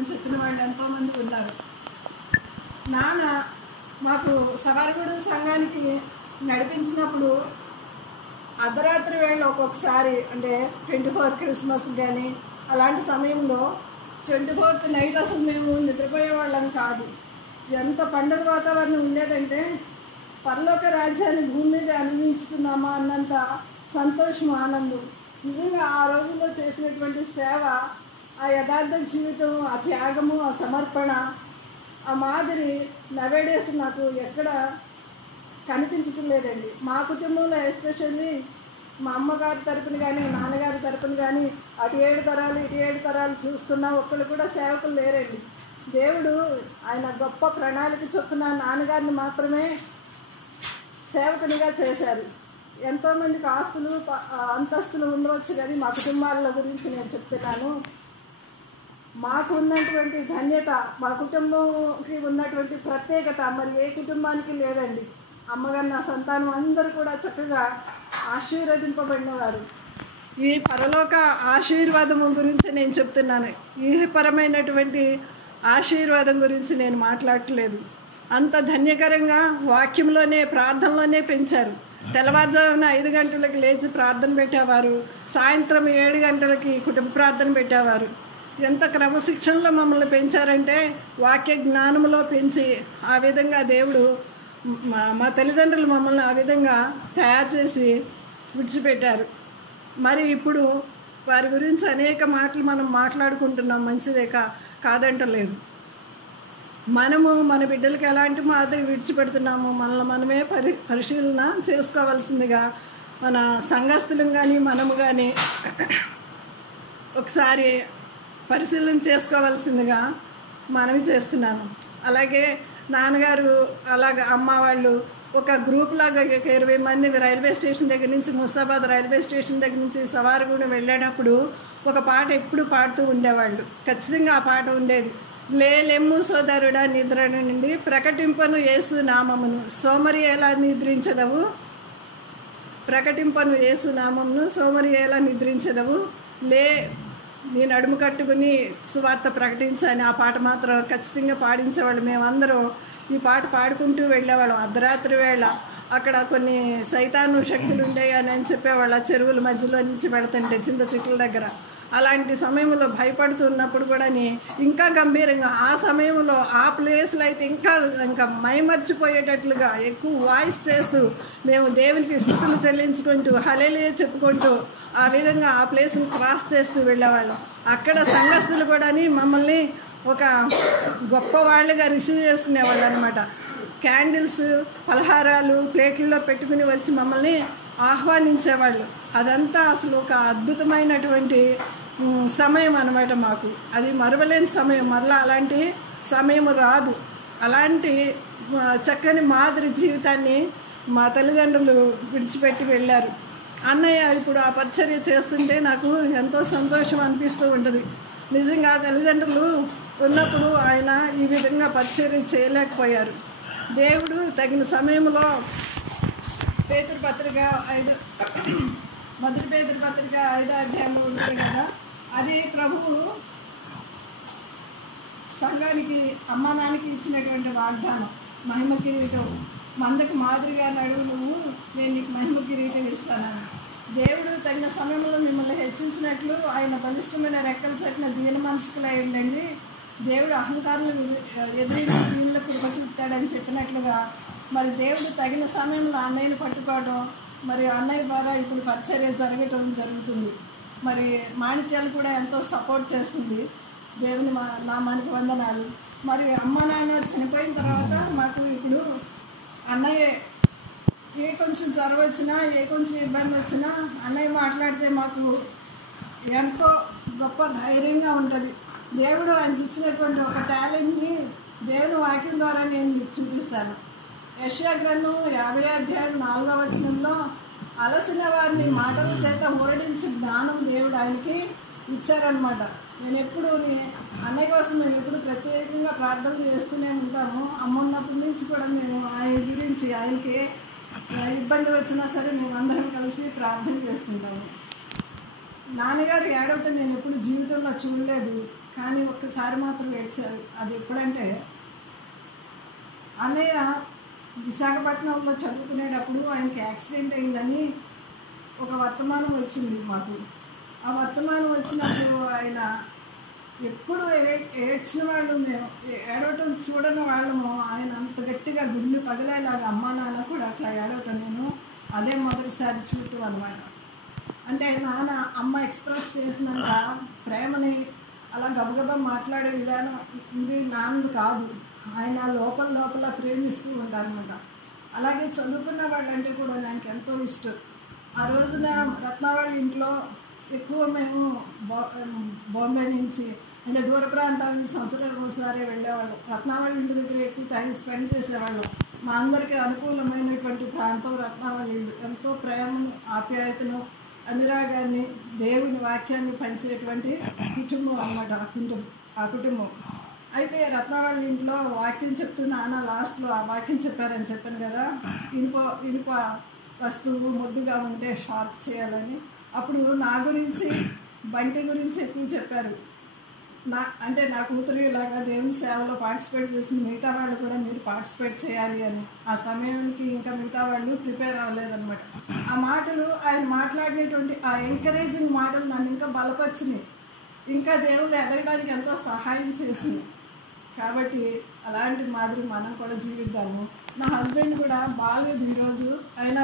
అని చెప్పిన వాళ్ళు ఎంతోమంది ఉన్నారు. నాన్న మాకు సవారిగూడెం సంఘానికి నడిపించినప్పుడు అర్ధరాత్రి వేళ ఒక్కొక్కసారి అంటే 24 క్రిస్మస్ కానీ అలాంటి సమయంలో 24th నైట్ అసలు మేము నిద్రపోయేవాళ్ళం కాదు. ఎంత పండుగ వాతావరణం ఉండేదంటే పరలోక రాజ్యాన్ని భూమి మీద అనుభవిస్తున్నామా అన్నంత సంతోషం, ఆనందం. నిజంగా ఆ రోజుల్లో చేసినటువంటి సేవ, ఆ యథార్థ జీవితం, ఆ త్యాగము, ఆ సమర్పణ, ఆ మాదిరి నవేడేస్ నాకు ఎక్కడ కనిపించటం లేదండి. మా కుటుంబంలో ఎస్పెషల్లీ మా అమ్మగారి తరపున కానీ నాన్నగారి తరపున కానీ అటు 7 తరాలు ఇటు 7 తరాలు చూసుకున్నా ఒక్కళ్ళు కూడా సేవకులు లేరండి. దేవుడు ఆయన గొప్ప ప్రణాళిక చొప్పున నాన్నగారిని మాత్రమే సేవకునిగా చేశారు. ఎంతోమందికి ఆస్తులు అంతస్తులు ఉండవచ్చు, కానీ మా కుటుంబాల గురించి నేను చెప్తున్నాను. మాకు ఉన్నటువంటి ధన్యత, మా కుటుంబంకి ఉన్నటువంటి ప్రత్యేకత మరి ఏ కుటుంబానికి లేదండి. అమ్మగారు, నా సంతానం అందరూ కూడా చక్కగా ఆశీర్వదింపబడినవారు. ఈ పరలోక ఆశీర్వాదం గురించి నేను చెప్తున్నాను, ఈ పరమైనటువంటి ఆశీర్వాదం గురించి నేను మాట్లాడట్లేదు. అంత ధన్యకరంగా వాక్యంలోనే ప్రార్థనలోనే పెంచారు. తెల్లవారుజామున 5 గంటలకు లేచి ప్రార్థన పెట్టేవారు, సాయంత్రం 7 గంటలకి కుటుంబ ప్రార్థన పెట్టేవారు. ఎంత క్రమశిక్షణలో మమ్మల్ని పెంచారంటే వాక్య జ్ఞానంలో పెంచి ఆ విధంగా దేవుడు మా తల్లిదండ్రులు మమ్మల్ని ఆ విధంగా తయారు చేసి విడిచిపెట్టారు. మరి ఇప్పుడు వారి గురించి అనేక మాటలు మనం మాట్లాడుకుంటున్నాం, మంచిదే కాదంటలేదు. మనము మన బిడ్డలకి ఎలాంటి మాదిరి విడిచిపెడుతున్నాము, మనల్ని మనమే పరిశీలన చేసుకోవాల్సిందిగా మన సంఘస్థులం కానీ మనము కానీ ఒకసారి పరిశీలన చేసుకోవాల్సిందిగా మనవి చేస్తున్నాను. అలాగే నాన్నగారు అలాగే అమ్మ వాళ్ళు ఒక గ్రూప్ లాగా 20 మంది రైల్వే స్టేషన్ దగ్గర నుంచి, ముస్తాబాద్ రైల్వే స్టేషన్ దగ్గర నుంచి సవారిగూడెం వెళ్ళేటప్పుడు ఒక పాట ఎప్పుడు పాడుతూ ఉండేవాళ్ళు. ఖచ్చితంగా ఆ పాట ఉండేది, లేలెమ్ము సోదరుడా నిద్ర నుండి ప్రకటింపను యేసు నామమును సోమరి ఎలా నిద్రించదవు, ప్రకటింపను యేసు నామమును సోమరి ఎలా నిద్రించదవు, లే నీ నడుము కట్టుకుని సువార్త ప్రకటించని ఆ పాట మాత్రం ఖచ్చితంగా పాడించేవాళ్ళు. మేమందరం ఈ పాట పాడుకుంటూ వెళ్ళేవాళ్ళం. అర్ధరాత్రి వేళ అక్కడ కొన్ని సైతాను శక్తులు ఉండేవి అని చెప్పేవాళ్ళు, ఆ చెరువుల మధ్యలో నుంచి వెళుతుంటే చింత చెట్ల దగ్గర. అలాంటి సమయంలో భయపడుతున్నప్పుడు కూడా ఇంకా గంభీరంగా ఆ సమయంలో ఆ ప్లేస్లో అయితే ఇంకా మైమర్చిపోయేటట్లుగా ఎక్కువ వాయిస్ చేస్తూ మేము దేవునికి స్తుతులు చెల్లించుకుంటూ హల్లెలూయా చెప్పుకుంటూ ఆ విధంగా ఆ ప్లేస్ని క్రాస్ చేస్తూ వెళ్ళేవాళ్ళం. అక్కడ సంఘస్థులు కూడా మమ్మల్ని ఒక గొప్ప వాళ్ళుగా రిసీవ్ చేసుకునేవాళ్ళు అనమాట. క్యాండిల్స్, పలహారాలు ప్లేట్లలో పెట్టుకుని వచ్చి మమ్మల్ని ఆహ్వానించేవాళ్ళు. అదంతా అసలు ఒక అద్భుతమైనటువంటి సమయం అన్నమాట మాకు. అది మరువలేని సమయం, మరలా అలాంటి సమయం రాదు. అలాంటి చక్కని మాదిరి జీవితాన్ని మా తల్లిదండ్రులు విడిచిపెట్టి వెళ్ళారు. అన్నయ్య ఇప్పుడు ఆ పరిచర్య చేస్తుంటే నాకు ఎంతో సంతోషం అనిపిస్తూ ఉంటుంది. నిజంగా తల్లిదండ్రులు ఉన్నప్పుడు ఆయన ఈ విధంగా పరిచర్య చేయలేకపోయారు. దేవుడు తగిన సమయంలో పేతురు పత్రిక 5 మొదటి పేతురు పత్రిక 5వ అధ్యాయంలో ఉంటుంది కదా, అది ప్రభువు సంఘానికి అమ్మా నాన్నకి ఇచ్చినటువంటి వాగ్దానం. మహిమ కిరీటం, మందకు మాదిరిగా నడువు నువ్వు, నేను నీకు మహిమ కిరీటం ఇస్తానని. దేవుడు తగిన సమయంలో మిమ్మల్ని హెచ్చించినట్లు ఆయన బలిష్టమైన రెక్కల చట్టిన దీన మనసుకులై ఉండండి. దేవుడు అహంకారులను ఎదురైన వీళ్ళకు కృప చూపుతాడని చెప్పినట్లుగా మరి దేవుడు తగిన సమయంలో అన్నయ్యను పట్టుకోవడం, మరి అన్నయ్య ద్వారా ఇప్పుడు పరిచర్య జరగటం జరుగుతుంది. మరి మాణిక్యాలు కూడా ఎంతో సపోర్ట్ చేస్తుంది. దేవుని నామానికి వందనాలు. మరి అమ్మ నాన్న చనిపోయిన తర్వాత మాకు ఇప్పుడు అన్నయ్య ఏ కొంచెం జ్వరం వచ్చినా ఏ కొంచెం ఇబ్బంది వచ్చినా అన్నయ్య మాట్లాడితే మాకు ఎంతో గొప్ప ధైర్యంగా ఉంటుంది. దేవుడు ఆయనకి ఇచ్చినటువంటి ఒక టాలెంట్ని దేవుని వాక్యం ద్వారా నేను మీకు చూపిస్తాను. యెషయా గ్రంథం 50వ అధ్యాయం 4వ వచనంలో అలసిన వారిని మాటల చేత ఓడించి జ్ఞానం దేవుడు ఆయనకి ఇచ్చారనమాట. నేను ఎప్పుడు అన్నయ్య కోసం మేము ఎప్పుడు ప్రత్యేకంగా ప్రార్థన చేస్తూనే ఉంటాము. అమ్మ ఉన్నప్పటి నుంచి కూడా మేము ఆయన గురించి, ఆయనకి ఇబ్బంది వచ్చినా సరే మేమందరం కలిసి ప్రార్థన చేస్తుంటాము. నాన్నగారు ఏడవటం నేను ఎప్పుడు జీవితంలో చూడలేదు, కానీ ఒక్కసారి మాత్రం ఏడ్చారు. అది ఎప్పుడంటే, అన్నయ్య విశాఖపట్నంలో చదువుకునేటప్పుడు ఆయనకి యాక్సిడెంట్ అయిందని ఒక వర్తమానం వచ్చింది మాకు. ఆ వర్తమానం వచ్చినప్పుడు ఆయన ఎప్పుడు ఏడ్చిన వాళ్ళు, మేము ఏడవటం చూడని వాళ్ళము. ఆయన అంత గట్టిగా గుండె పగిలేలాగా అమ్మా నాన్న కూడా అట్లా ఏడవటం నేను అదే మొదటిసారి చూడటం అనమాట. అంటే నాన్న అమ్మ ఎక్స్ప్రెస్ చేసినంత ప్రేమని అలా గబగబా మాట్లాడే విధానం ఇది నాన్నది కాదు. ఆయన లోపల లోపల ప్రేమిస్తూ ఉంటారనమాట. అలాగే చదువుకున్న వాళ్ళంటే కూడా నాకు ఎంతో ఇష్టం. ఆ రోజున రత్నావళి ఇంట్లో ఎక్కువ మేము బాంబే నుంచి అంటే దూర ప్రాంతాల నుంచి సంవత్సరాలకు ఒకసారి వెళ్ళేవాళ్ళం. రత్నావళి ఇంటి దగ్గర ఎక్కువ టైం స్పెండ్ చేసేవాళ్ళం. మా అందరికీ అనుకూలమైనటువంటి ప్రాంతం రత్నావళి ఇల్లు. ఎంతో ప్రేమను, ఆప్యాయతను, అనురాగాన్ని, దేవుని వాక్యాన్ని పంచేటువంటి కుటుంబం అన్నమాట ఆ కుటుంబం. అయితే రత్నావళి ఇంట్లో వాక్యం చెప్తూ నాన్న లాస్ట్లో ఆ వాక్యం చెప్పారని చెప్పాను కదా, ఇనుప వస్తువు మొద్దుగా ఉంటే షార్ప్ చేయాలని. అప్పుడు నా గురించి, బంటి గురించి ఎక్కువ చెప్పారు. నా కూతురు ఇలాగా దేవుని సేవలో పార్టిసిపేట్ చేసిన మిగతా వాళ్ళు కూడా మీరు పార్టిసిపేట్ చేయాలి అని. ఆ సమయానికి ఇంకా మిగతా వాళ్ళు ప్రిపేర్ అవ్వలేదన్నమాట. ఆ మాటలు ఆయన మాట్లాడినటువంటి ఆ ఎంకరేజింగ్ మాటలు నన్ను ఇంకా బలపరిచినాయి, ఇంకా దేవుళ్ళు ఎదగడానికి ఎంతో సహాయం చేసింది. కాబట్టి అలాంటి మాదిరి మనం కూడా జీవిద్దాము. నా హస్బెండ్ కూడా బాగాలేదు ఈరోజు, అయినా